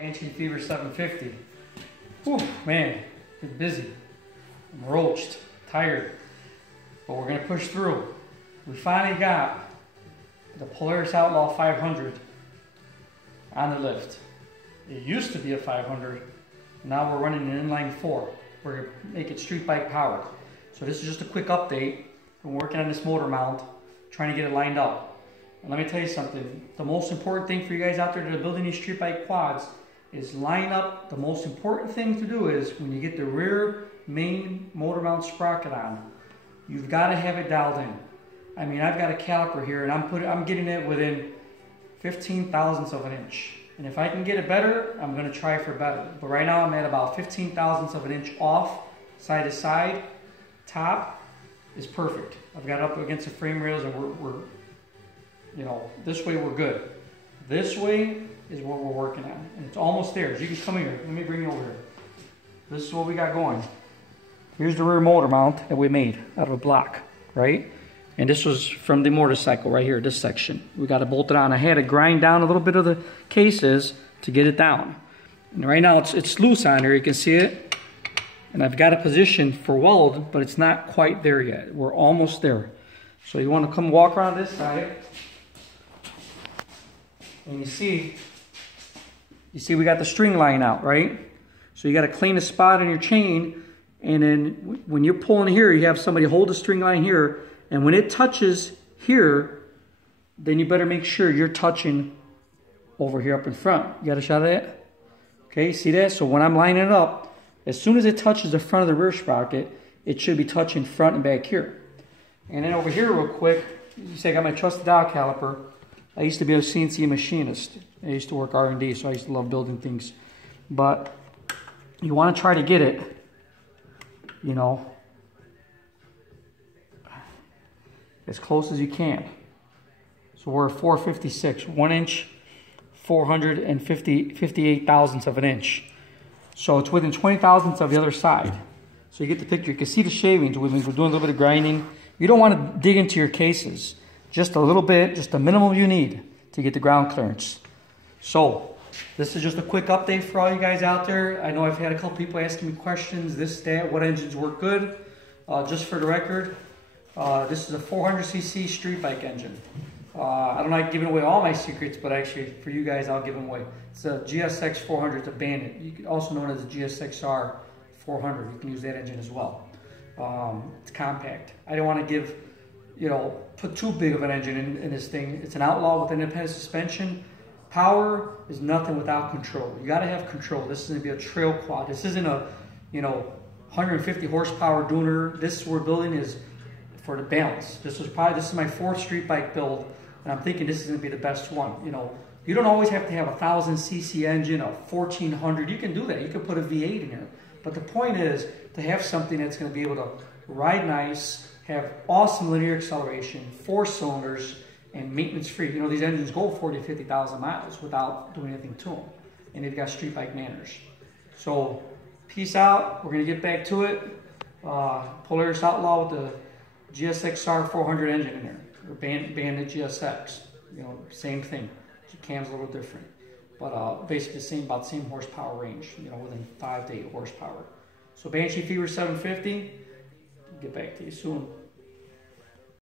Gsxr 750. Whew, man, been busy. I'm roached, tired, but we're gonna push through. We finally got the Polaris Outlaw 500 on the lift. It used to be a 500, now we're running an inline 4. We're gonna make it street bike powered. So this is just a quick update. We're working on this motor mount, trying to get it lined up. And let me tell you something, the most important thing for you guys out there that are building these street bike quads is line up. The most important thing to do is when you get the rear main motor mount sprocket on, you've got to have it dialed in. I mean, I've got a caliper here and I'm getting it within 15 thousandths of an inch. And if I can get it better, I'm going to try for better. But right now I'm at about 15 thousandths of an inch off, side to side. Top is perfect. I've got it up against the frame rails and we're you know, this way we're good. This way is what we're working on. And it's almost there. So you can come here. Let me bring you over here. This is what we got going. Here's the rear motor mount that we made out of a block, right? And this was from the motorcycle right here, this section. We got it bolted on. I had to grind down a little bit of the cases to get it down. And right now it's loose on here, you can see it. And I've got a position for weld, but it's not quite there yet. We're almost there. So you want to come walk around this side. And you see we got the string line out, right? So you got to clean a spot on your chain, and then when you're pulling here, you have somebody hold the string line here, and when it touches here, then you better make sure you're touching over here up in front. You got a shot of that? Okay, see that? So when I'm lining it up, as soon as it touches the front of the rear sprocket, it should be touching front and back here. And then over here real quick, you see I got my trusted dial caliper. I used to be a CNC machinist. I used to work R&D, so I used to love building things. But you want to try to get it, you know, as close as you can. So we're at 456, 1 inch, 458 thousandths of an inch. So it's within 20 thousandths of the other side. So you get the picture. You can see the shavings. We're doing a little bit of grinding. You don't want to dig into your cases. Just a little bit, just the minimum you need to get the ground clearance. So this is just a quick update for all you guys out there. I know I've had a couple people asking me questions, this, that, what engines work good. Just for the record, this is a 400cc street bike engine. I don't like giving away all my secrets, but actually for you guys, I'll give them away. It's a Gsxr 400, it's a Bandit. You can also known as a Gsxr 400. You can use that engine as well. It's compact. I don't want to give, you know, put too big of an engine in this thing. It's an Outlaw with independent suspension. Power is nothing without control. You got to have control. This is going to be a trail quad. This isn't a, you know, 150 horsepower dooner. This we're building is for the balance. This is my 4th street bike build, and I'm thinking this is going to be the best one. You know, you don't always have to have a 1000cc engine, a 1400. You can do that. You can put a V8 in here. But the point is to have something that's going to be able to ride nice, have awesome linear acceleration, 4 cylinders, and maintenance free. You know, these engines go 40 to 50,000 miles without doing anything to them. And they've got street bike manners. So, peace out. We're going to get back to it. Polaris Outlaw with the Gsxr 400 engine in there. Or Bandit GSX. You know, same thing. The cam's a little different. But basically about the same horsepower range. You know, within 5 to 8 horsepower. So Gsxr 750. Get back to you soon.